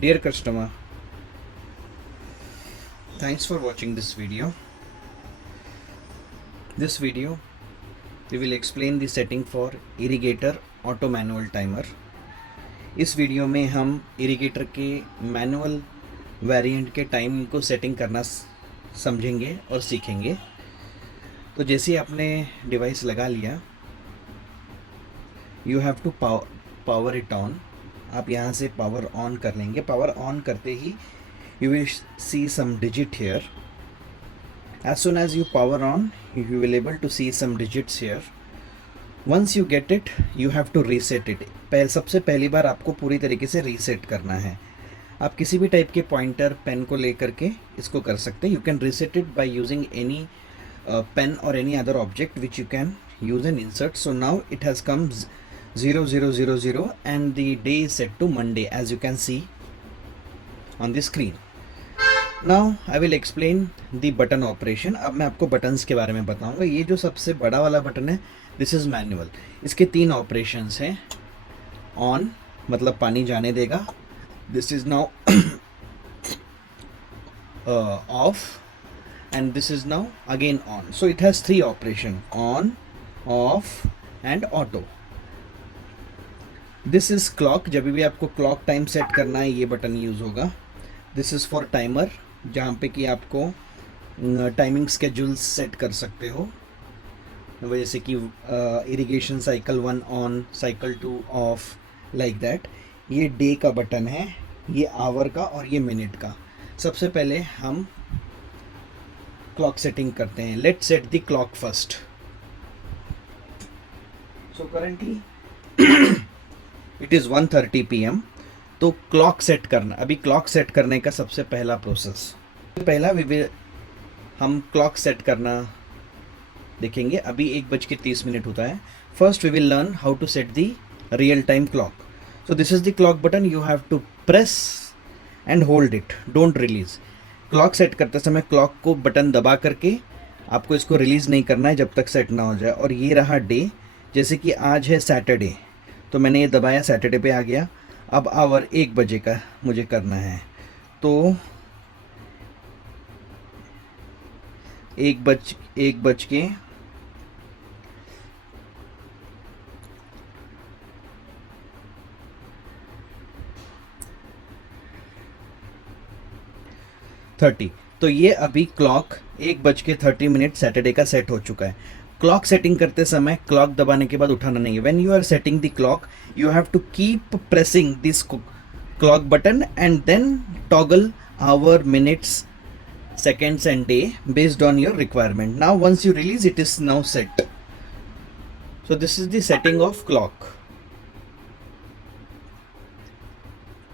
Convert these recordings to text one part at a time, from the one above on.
Dear customer, thanks for watching this video. This video we will explain the setting for irrigator auto manual timer. इस video में हम इरिगेटर के manual variant के time को setting करना समझेंगे और सीखेंगे। तो जैसे ही आपने डिवाइस लगा लिया, you have to power it on. आप यहाँ से पावर ऑन कर लेंगे। पावर ऑन करते ही you will see some digit here. As soon as you power on, you will able to see some digits here. Once you get it, you have to reset it. सबसे पहली बार आपको पूरी तरीके से reset करना है। आप किसी भी टाइप के पॉइंटर पेन को लेकर के इसको कर सकते हैं। You can reset it by using any pen और any other object which you can use and insert. So now it has come 0000 and the day is set to Monday, as you can see on the screen. Now I will explain the button operation. अब मैं आपको buttons के बारे में बताऊंगा। ये जो सबसे बड़ा वाला बटन है, दिस इज़ मैनुअल। इसके 3 ऑपरेशंस हैं। ऑन मतलब पानी जाने देगा, this is now of and this is now again on. So it has 3 operation: on, off and auto. This is clock. जब भी आपको क्लॉक टाइम सेट करना है, ये बटन यूज़ होगा। दिस इज़ फॉर टाइमर, जहाँ पे कि आपको टाइमिंग स्केड्यूल्स सेट कर सकते हो, जैसे कि irrigation cycle 1 on, cycle 2 of, like that. ये डे का बटन है, ये आवर का और ये मिनट का। सबसे पहले हम क्लॉक सेटिंग करते हैं। Let's set the clock first. So currently it is 1:30 PM। तो क्लॉक सेट करना, अभी क्लॉक सेट करने का सबसे पहला प्रोसेस, पहला हम क्लॉक सेट करना देखेंगे। अभी 1:30 होता है। First we will learn how to set the real time clock. So this is the clock button. You have to press and hold it, don't release. Clock set करते समय clock को button दबा करके आपको इसको रिलीज़ नहीं करना है जब तक सेट ना हो जाए। और ये रहा डे, जैसे कि आज है सैटरडे, तो मैंने ये दबाया, सैटरडे पे आ गया। अब आवर 1 बजे का मुझे करना है, तो 1 बज के 30। तो ये अभी क्लॉक 1:30 सैटरडे का सेट हो चुका है। क्लॉक सेटिंग करते समय क्लॉक दबाने के बाद उठाना नहीं है। When you are setting the clock, you have to keep pressing this clock button and then toggle hour, minutes, seconds and day based on your requirement. Now once you release, it is now set. So this is the setting of clock.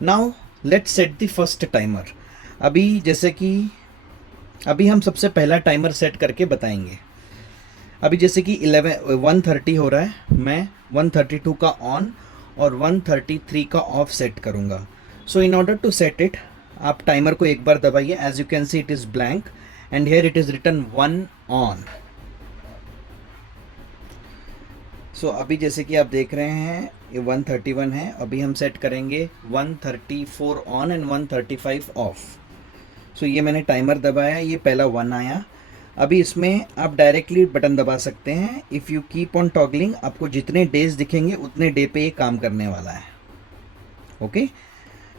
Now let's set the first timer. अभी जैसे कि अभी हम सबसे पहला timer set करके बताएंगे। अभी जैसे कि 1:30 हो रहा है, मैं 1:32 का ऑन और 1:33 का ऑफ सेट करूँगा। So in order to set it, आप टाइमर को एक बार दबाइए। As you can see it is blank and here it is written 1 on. So अभी जैसे कि आप देख रहे हैं ये 1:31 है। अभी हम सेट करेंगे 1:34 ऑन एंड 1:35 ऑफ। सो ये मैंने टाइमर दबाया, ये पहला 1 आया। अभी इसमें आप डायरेक्टली बटन दबा सकते हैं। If you keep on toggling, आपको जितने डेज दिखेंगे उतने डे पे ये काम करने वाला है। ओके,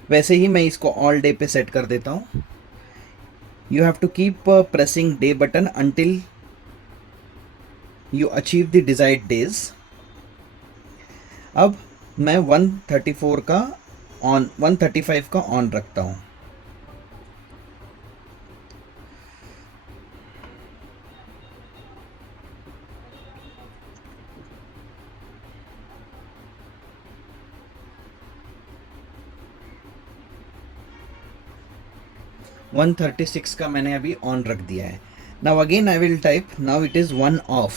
वैसे ही मैं इसको ऑल डे पे सेट कर देता हूँ। You have to keep pressing day button until you achieve the desired days. अब मैं 1:34 का ऑन, 1:35 का ऑन रखता हूँ। वन 1:36 का मैंने अभी ऑन रख दिया है। Now again I will type, now it is 1 of.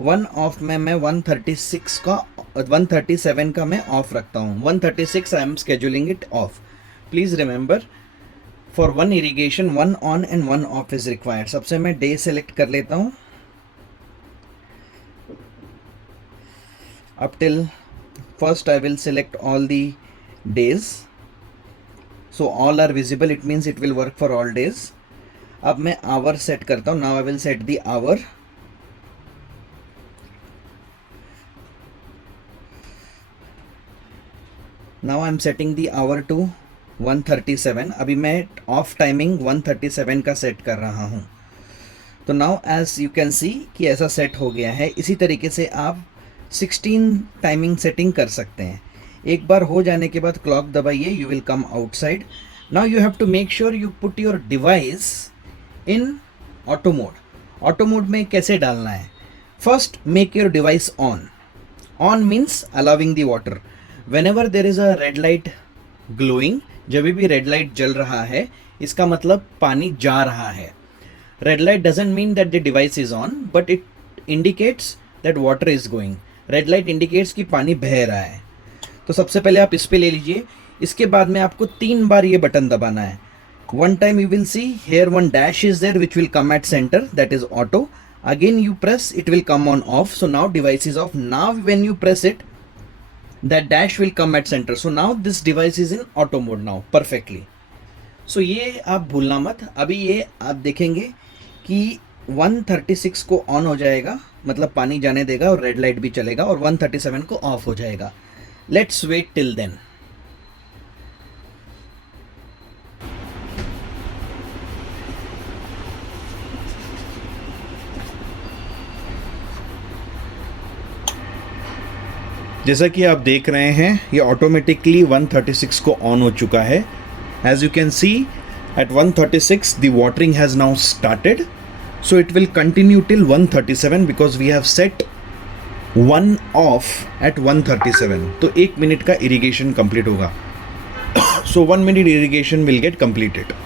1 of में मैं 1:36 का, 1:37 का मैं ऑफ रखता हूँ। 1:36 I am scheduling it off. Please remember, for one irrigation 1 on and 1 off is required. सबसे मैं डे सेलेक्ट कर लेता हूँ। Up till first I will select all the days. So all are visible, it means it will work for all days. अब मैं hour set करता हूँ. Now I will set the hour. Now I am setting the hour to 1:37. अभी मैं of timing 1:37 का set कर रहा हूँ. तो now as you can see कि ऐसा सेट हो गया है. इसी तरीके से आप 16 टाइमिंग सेटिंग कर सकते हैं. एक बार हो जाने के बाद क्लॉक दबाइए, you will come outside. Now you have to make sure you put your device in auto mode. Auto mode में कैसे डालना है? First make your device on. On means allowing the water. Whenever there is a red light glowing, जब भी red light जल रहा है इसका मतलब पानी जा रहा है. Red light doesn't mean that the device is on, but it indicates that water is going. Red light indicates कि पानी बह रहा है. तो सबसे पहले आप इस पे ले लीजिए. इसके बाद में आपको 3 बार ये बटन दबाना है. One time you will see here one dash is there which will come at center, that is auto. Again you press, it will come on off. So now device is off. Now when you press it, that dash will come at center. So now this device is in auto mode now perfectly. So ये आप भूलना मत. अभी ये आप देखेंगे कि 136 को ऑन हो जाएगा, मतलब पानी जाने देगा और रेड लाइट भी चलेगा, और 137 को ऑफ हो जाएगा. Let's wait till then. जैसा कि आप देख रहे हैं ये ऑटोमेटिकली 136 को ऑन हो चुका है. As you can see at 136 the watering has now started, so it will continue till 137 because we have set 1 off at 137. तो 1 मिनट का इरिगेशन कंप्लीट होगा. So 1 minute irrigation will get completed.